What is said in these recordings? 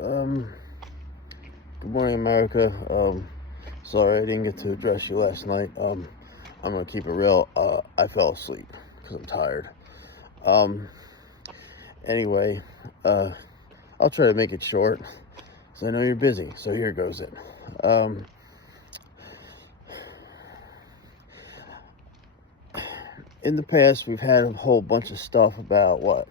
Um, Good morning, America. Sorry I didn't get to address you last night. I'm gonna keep it real. I fell asleep because I'm tired. Um, anyway, I'll try to make it short because I know you're busy. So here goes it. In the past, we've had a whole bunch of stuff about what.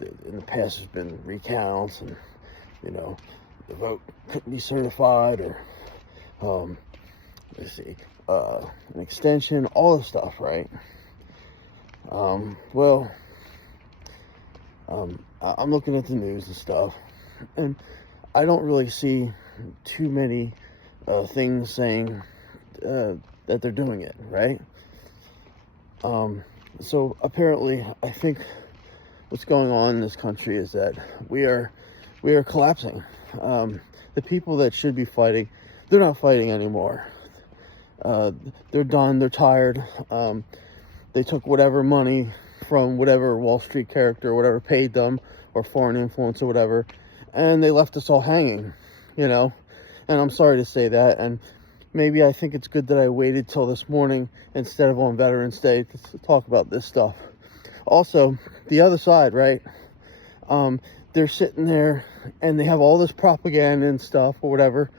In the past, there's been recounts and the vote couldn't be certified, or let's see, an extension, all this stuff, right? I'm looking at the news and stuff, and I don't really see too many things saying that they're doing it, right? So apparently, I think what's going on in this country is that we are collapsing. The people that should be fighting, they're not fighting anymore. They're done. They're tired. They took whatever money from whatever Wall Street character or whatever paid them, or foreign influence or whatever, and they left us all hanging, And I'm sorry to say that. And maybe I think it's good that I waited till this morning instead of on Veterans Day to talk about this stuff. Also, the other side, right? They're sitting there and they have all this propaganda and stuff or whatever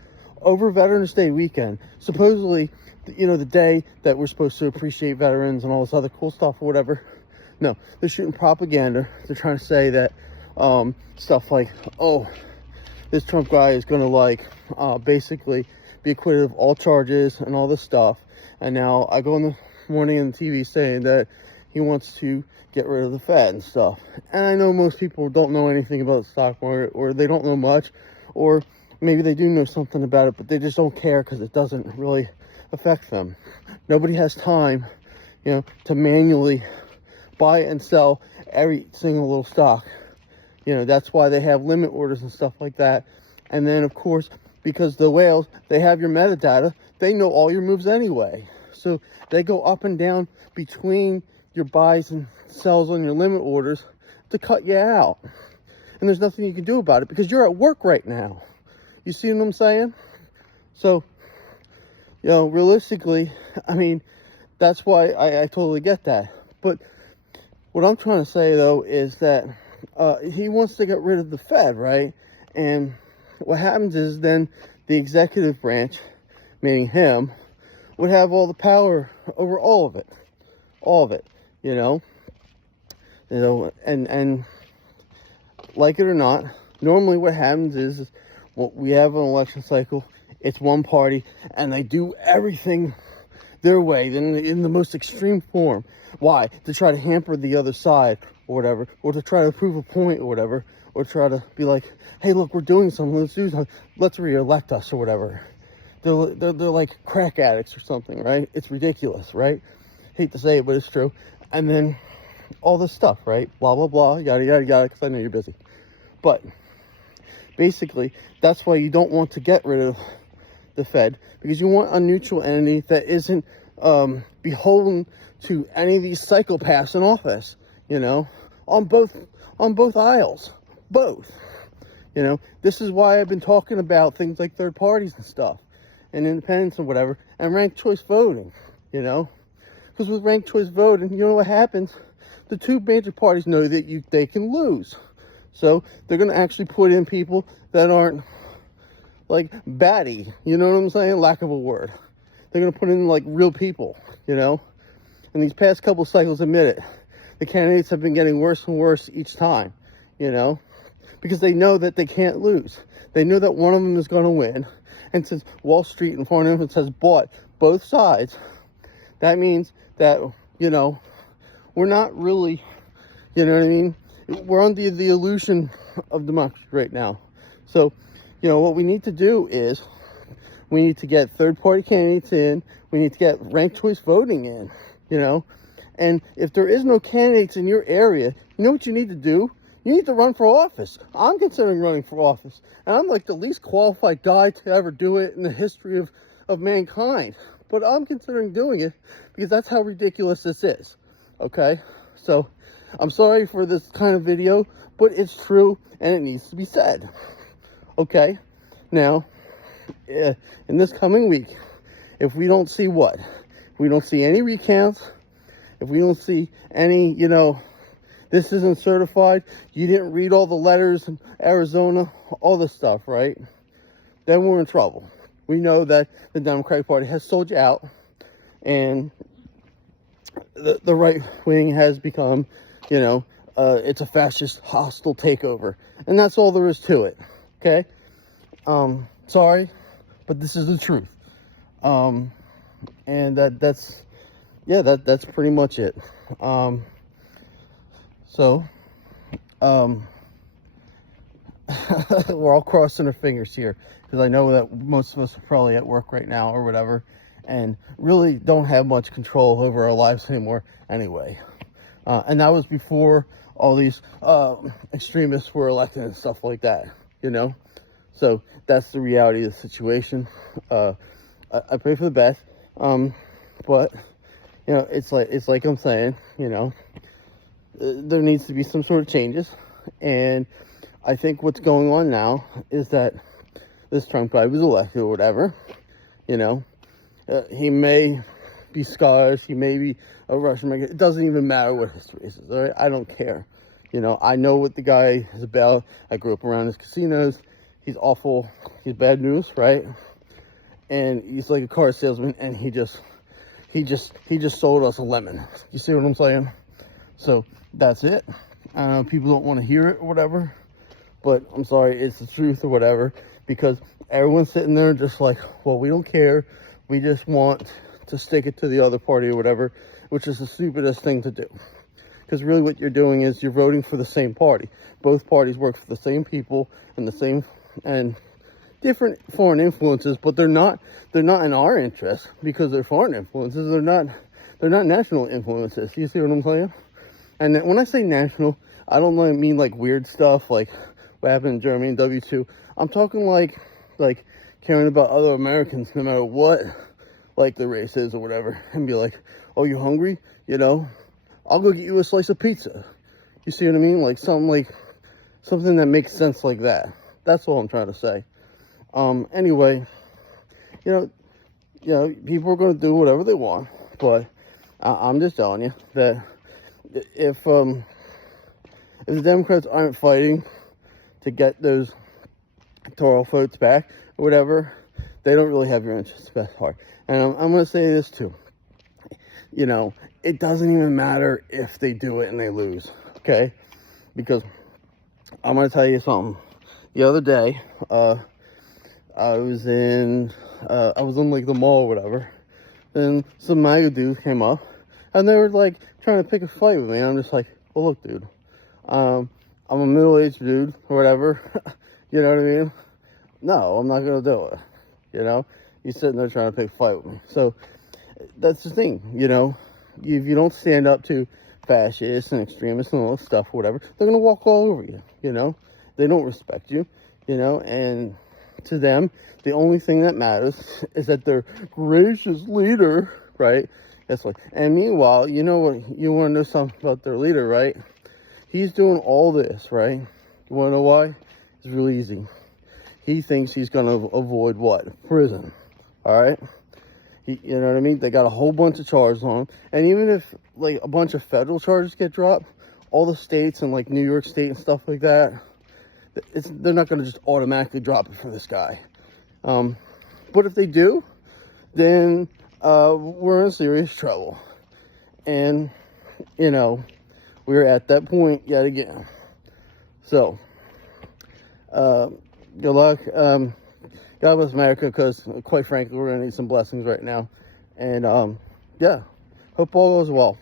over Veterans Day weekend. Supposedly, the day that we're supposed to appreciate veterans and all this other cool stuff or whatever. No, they're shooting propaganda. They're trying to say that stuff like, oh, this Trump guy is going to basically be acquitted of all charges and all this stuff. And now I go in the morning on TV saying that he wants to get rid of the Fed and stuff. And I know most people don't know anything about the stock market, or they don't know much, or maybe they do know something about it, but they just don't care because it doesn't really affect them. Nobody has time, to manually buy and sell every single little stock. That's why they have limit orders and stuff like that. And then, of course, because the whales, they have your metadata, they know all your moves anyway. So they go up and down between your buys and sells on your limit orders to cut you out. And there's nothing you can do about it because you're at work right now. You see what I'm saying? So, realistically, that's why I totally get that. But what I'm trying to say, though, is that he wants to get rid of the Fed, right? And what happens is then the executive branch, meaning him, would have all the power over all of it. All of it, and like it or not, normally what happens is we have an election cycle, it's one party, and they do everything their way, in the most extreme form. Why? To try to hamper the other side, or whatever, or to try to prove a point, or whatever, or try to be like, hey, look, we're doing something, let's re-elect us, or whatever. They're like crack addicts or something, right? It's ridiculous, right? Hate to say it, but it's true. And then all this stuff, right? Blah, blah, blah, yada, yada, yada, because I know you're busy. But basically, that's why you don't want to get rid of the Fed, because you want a neutral entity that isn't beholden to any of these psychopaths in office, on both aisles. Both. This is why I've been talking about things like third parties and stuff, and independence and whatever, and ranked choice voting, Because with ranked choice voting, you know what happens? The two major parties know that they can lose. So they're going to actually put in people that aren't like batty, you know what I'm saying? Lack of a word. They're going to put in like real people, And these past couple cycles admit it. The candidates have been getting worse and worse each time, Because they know that they can't lose. They know that one of them is going to win. And since Wall Street and foreign influence has bought both sides, that means that, we're not really, we're under the illusion of democracy right now. So, what we need to do is we need to get third-party candidates in. We need to get ranked choice voting in, And if there is no candidates in your area, you know what you need to do? You need to run for office. I'm considering running for office. And I'm like the least qualified guy to ever do it in the history of mankind. But I'm considering doing it because that's how ridiculous this is. Okay? So I'm sorry for this kind of video, but it's true and it needs to be said. Okay? Now, in this coming week, if we don't see what? If we don't see any recounts, if we don't see any, this isn't certified, you didn't read all the letters in Arizona, all this stuff, right? Then we're in trouble. We know that the Democratic Party has sold you out, and the right wing has become, it's a fascist, hostile takeover. And that's all there is to it, okay? Sorry, but this is the truth. And that's pretty much it. We're all crossing our fingers here, because I know that most of us are probably at work right now or whatever, and really don't have much control over our lives anymore anyway. And that was before all these extremists were elected and stuff like that, So that's the reality of the situation. I pray for the best, but it's like I'm saying, there needs to be some sort of changes, and I think what's going on now is that this Trump guy was elected or whatever, he may be Scottish, he may be a Russian, it doesn't even matter what his race is, all right? I don't care. I know what the guy is about. I grew up around his casinos. He's awful. He's bad news, right? And he's like a car salesman, and he just sold us a lemon. You see what I'm saying? So that's it. People don't want to hear it or whatever, but I'm sorry, it's the truth or whatever, because everyone's sitting there just like, well, we don't care. We just want to stick it to the other party or whatever, which is the stupidest thing to do. Because really what you're doing is you're voting for the same party. Both parties work for the same people and different foreign influences, but they're not in our interest because they're foreign influences. They're not national influences. You see what I'm saying? And when I say national, I don't mean like weird stuff like what happened in Germany and W2. I'm talking like caring about other Americans no matter what like the race is or whatever, and be like, oh, you hungry? I'll go get you a slice of pizza. You see what I mean? Like something that makes sense like that. That's all I'm trying to say. Anyway, people are going to do whatever they want, but I'm just telling you that if the Democrats aren't fighting to get those electoral votes back or whatever, they don't really have your interests at heart. And I'm going to say this too. It doesn't even matter if they do it and they lose, okay? Because I'm going to tell you something. The other day, I was in like the mall or whatever, and some MAGA dudes came up, and they were like trying to pick a fight with me, and I'm just like, well, look, dude, I'm a middle-aged dude or whatever, you know what I mean? No, I'm not going to do it, You're sitting there trying to pick a fight with me. So that's the thing, if you don't stand up to fascists and extremists and all this stuff, whatever, they're going to walk all over you, They don't respect you, and to them, the only thing that matters is that their gracious leader, right? That's like, and meanwhile, you know what? You want to know something about their leader, right? He's doing all this, right? You want to know why? It's really easy. He thinks he's going to avoid what? Prison, all right? You know what I mean? They got a whole bunch of charges on him. And even if, like, a bunch of federal charges get dropped, all the states and, like, New York State and stuff like that, they're not going to just automatically drop it for this guy. But if they do, then we're in serious trouble. And, we're at that point yet again. So, good luck. God bless America, because quite frankly, we're going to need some blessings right now. And, hope all goes well.